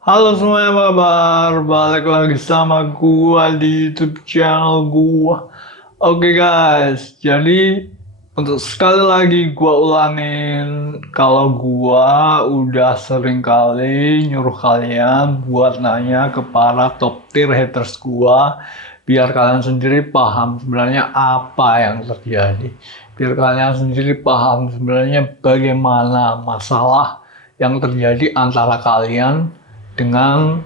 Halo semuanya, apa kabar? Balik lagi sama gua di YouTube channel gua. Oke guys, jadi untuk sekali lagi gua ulangin kalau gua udah sering kali nyuruh kalian buat nanya ke para top tier haters gua biar kalian sendiri paham sebenarnya apa yang terjadi. Biar kalian sendiri paham sebenarnya bagaimana masalah yang terjadi antara kalian dengan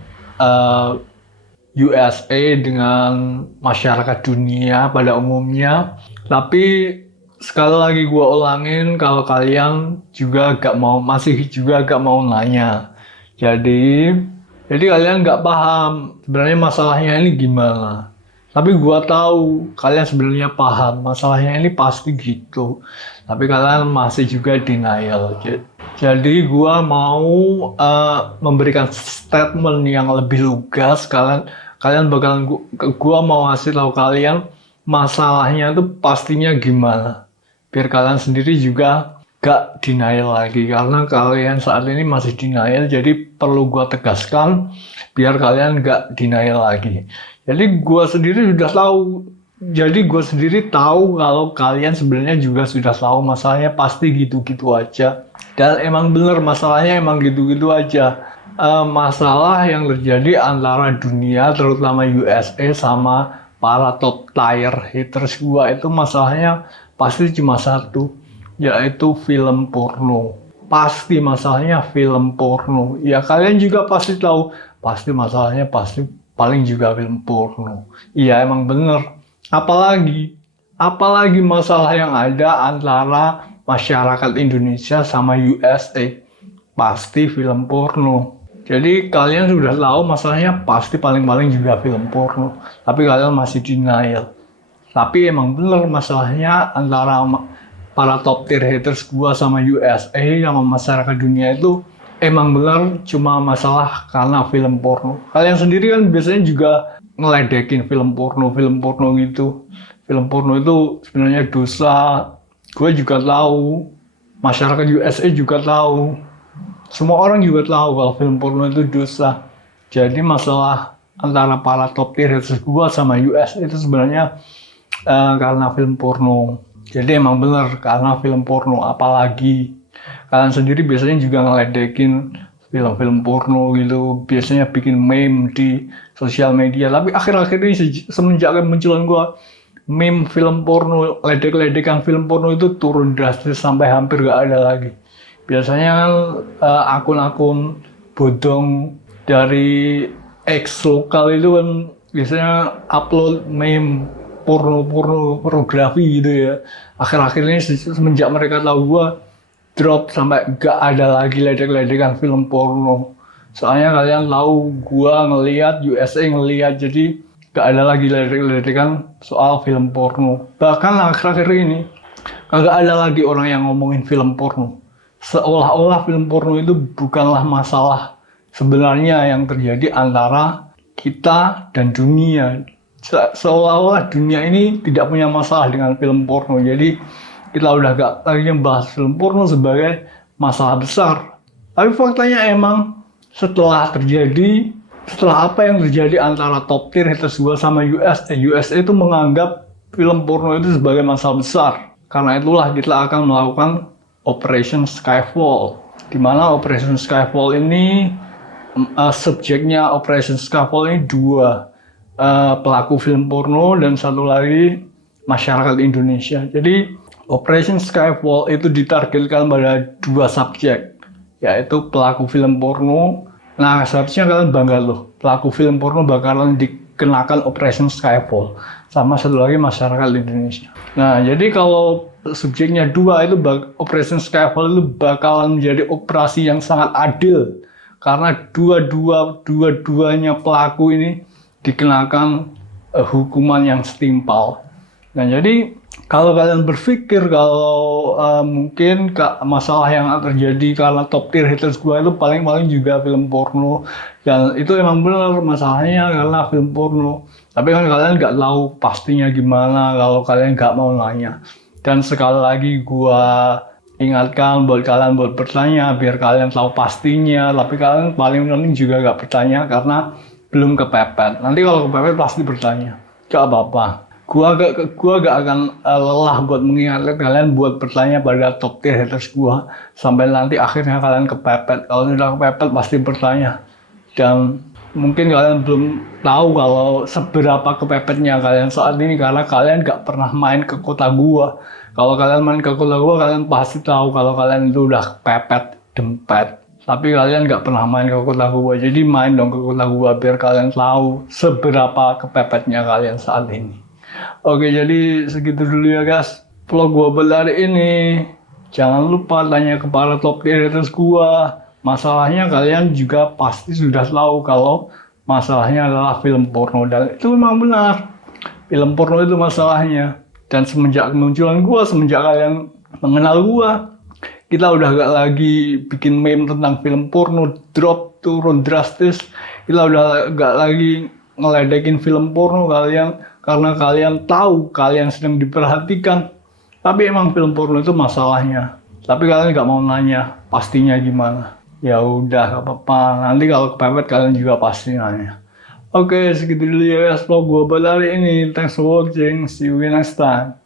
USA, dengan masyarakat dunia pada umumnya. Tapi sekali lagi gue ulangin, kalau kalian juga gak mau, masih juga gak mau nanya. Jadi, kalian gak paham sebenarnya masalahnya ini gimana. Tapi gua tahu kalian sebenarnya paham masalahnya ini pasti gitu. Tapi kalian masih juga denial. Jadi gua mau memberikan statement yang lebih lugas. Kalian bakalan gua mau ngasih tahu kalian masalahnya itu pastinya gimana. Biar kalian sendiri juga gak denial lagi, karena kalian saat ini masih denial, jadi perlu gua tegaskan biar kalian gak denial lagi. Jadi gue sendiri tahu kalau kalian sebenarnya juga sudah tahu masalahnya pasti gitu-gitu aja. Dan emang bener masalahnya emang gitu-gitu aja. Masalah yang terjadi antara dunia terutama USA sama para top tier haters gua itu masalahnya pasti cuma satu, yaitu film porno. Pasti masalahnya film porno. Ya kalian juga pasti tahu, pasti masalahnya pasti paling juga film porno. Iya emang bener. Apalagi, apalagi masalah yang ada antara masyarakat Indonesia sama USA. Pasti film porno. Jadi kalian sudah tahu masalahnya pasti paling-paling juga film porno. Tapi kalian masih denial. Tapi emang bener masalahnya antara para top tier haters gua sama USA sama masyarakat dunia itu emang bener cuma masalah karena film porno. Kalian sendiri kan biasanya juga ngeledekin film porno gitu. Film porno itu sebenarnya dosa. Gue juga tahu, masyarakat USA juga tahu. Semua orang juga tahu kalau film porno itu dosa. Jadi masalah antara para top tier haters gua sama US itu sebenarnya karena film porno. Jadi emang bener karena film porno. Apalagi kalian sendiri biasanya juga ngeledekin film-film porno gitu. Biasanya bikin meme di sosial media. Tapi akhir-akhir ini semenjak kemunculan gua, meme film porno, ledek-ledekan film porno itu turun drastis sampai hampir gak ada lagi. Biasanya kan akun-akun bodong dari X lokal itu kan biasanya upload meme pornografi gitu ya. Akhir-akhir ini semenjak mereka tahu gua drop sampai gak ada lagi ledek-ledekan film porno. Soalnya kalian tahu gua ngelihat USA ngelihat, jadi gak ada lagi ledek-ledekan soal film porno. Bahkan akhir-akhir ini kagak ada lagi orang yang ngomongin film porno. Seolah-olah film porno itu bukanlah masalah sebenarnya yang terjadi antara kita dan dunia. Seolah-olah dunia ini tidak punya masalah dengan film porno. Jadi kita udah gak lagi membahas film porno sebagai masalah besar. Tapi faktanya emang setelah apa yang terjadi antara top tier haters gua sama US itu menganggap film porno itu sebagai masalah besar. Karena itulah kita akan melakukan Operation Skyfall, di mana Operation Skyfall ini subjeknya Operation Skyfall ini dua, pelaku film porno dan satu lagi masyarakat Indonesia. Jadi Operation Skyfall itu ditargetkan pada dua subjek, yaitu pelaku film porno. Nah seharusnya kalian bangga loh, pelaku film porno bakalan dikenakan Operation Skyfall, sama satu lagi masyarakat Indonesia. Nah jadi kalau subjeknya dua itu, Operation Skyfall itu bakalan menjadi operasi yang sangat adil karena dua-duanya pelaku ini dikenakan hukuman yang setimpal. Nah jadi kalau kalian berpikir kalau mungkin masalah yang terjadi karena top tier haters gue itu paling-paling juga film porno, dan itu emang benar masalahnya karena film porno. Tapi kan kalian nggak tahu pastinya gimana kalau kalian nggak mau nanya. Dan sekali lagi gua ingatkan buat kalian buat bertanya biar kalian tahu pastinya. Tapi kalian paling penting juga gak bertanya karena belum kepepet. Nanti kalau kepepet pasti bertanya. Gak apa-apa. Gua gak akan lelah buat mengingatkan kalian buat bertanya pada top tier haters gua sampai nanti akhirnya kalian kepepet. Kalau sudah kepepet pasti bertanya. Dan mungkin kalian belum tahu kalau seberapa kepepetnya kalian saat ini karena kalian gak pernah main ke kota gua. Kalau kalian main ke kota gua, kalian pasti tahu kalau kalian itu udah kepepet, dempet. Tapi kalian gak pernah main ke kota gua, jadi main dong ke kota gua biar kalian tahu seberapa kepepetnya kalian saat ini. Oke, jadi segitu dulu ya guys. Vlog gua berlari ini. Jangan lupa tanya kepada top tier haters gua. Masalahnya kalian juga pasti sudah tahu kalau masalahnya adalah film porno dan itu memang benar. Film porno itu masalahnya. Dan semenjak kemunculan gua, semenjak kalian mengenal gua, kita udah gak lagi bikin meme tentang film porno, drop turun drastis. Kita udah gak lagi ngeledekin film porno kalian karena kalian tahu kalian sedang diperhatikan. Tapi emang film porno itu masalahnya. Tapi kalian gak mau nanya pastinya gimana. Ya udah gak apa-apa. Nanti kalau kepepet kalian juga pasti nanya. Oke, segitu dulu ya guys vlog gue pada hari ini. Thanks for watching. See you next time.